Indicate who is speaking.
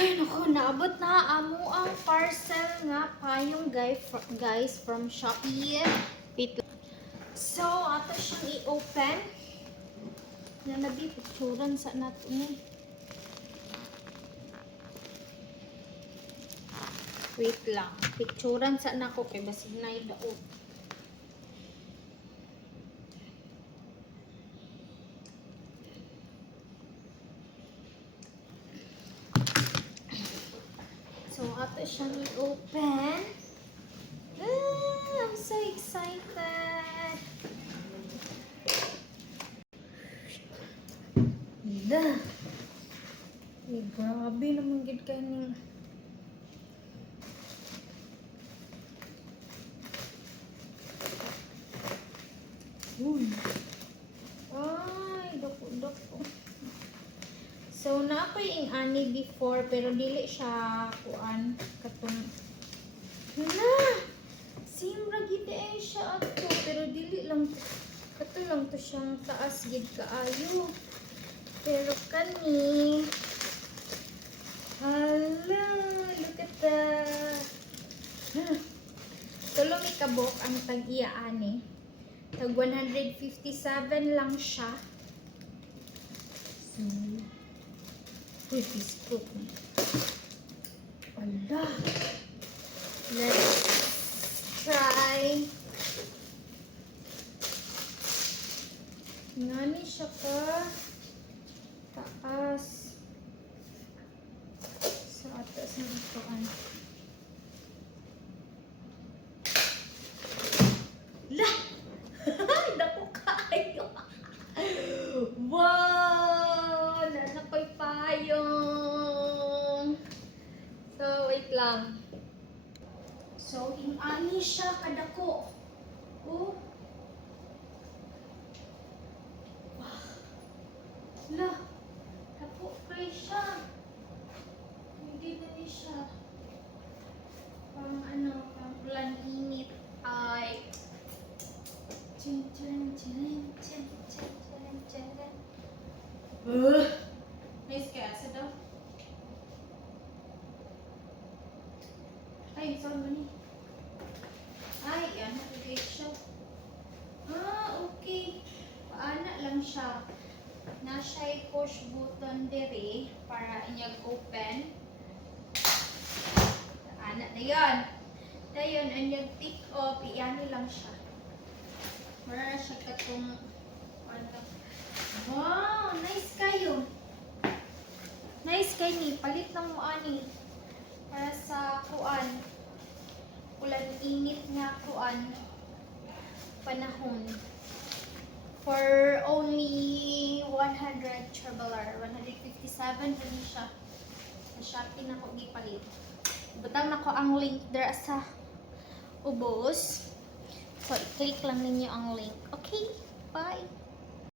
Speaker 1: Ay, naku, naabot na amo ang parcel nga payong guy, fr- guys from Shopee. So, ato siyang i-open. Nanabi, picturean sa nato ni. Wait lang. Picturean sa nako kay basig na idaot. So, ato siyang i-open. Ah, I'm so excited. Da. Eh, grabe naman gid ka ning Uy. Ay, dako dako. So, naapay ing ani before, pero dili siya kuan katong Hala! Same ra gid eh siya ato, pero dili lang kato lang to siyang taas gid kaayo. Pero kani Hala, look at that. Tulo mi kabok ang tag-iya ani. Tag 157 lang siya. So, Uy, biscuit. Ala. Let's try. Ngani siya ka. Taas. Sa atas ng itoan. La! Dako kayo. wow! Wait lang. So, ingani siya kadako. Oh. Wow. La. Dako kay siya. Hindi na ni siya. Pang ano, pang ulan init. Ay. Chin, chin, chin, chin, chin, chin, chin, chin. Uh. Nice kaya sa daw. Ay, saan ba ni? Ay, yan, nag siya. Ah, okay. Paana lang siya. Na siya push button dire para inyag open. Ana na yan. Dayon, inyag pick up, iyan lang siya. Wala na siya katong ano. Wow, nice kayo. Nice kay ni. Palit ng mo para sa kuan ulan init nga kuan panahon for only 100 traveler 157 rin siya. Sa Shopee na ko gipalit. Butang na ko ang link there sa ubos. So i-click lang ninyo ang link. Okay bye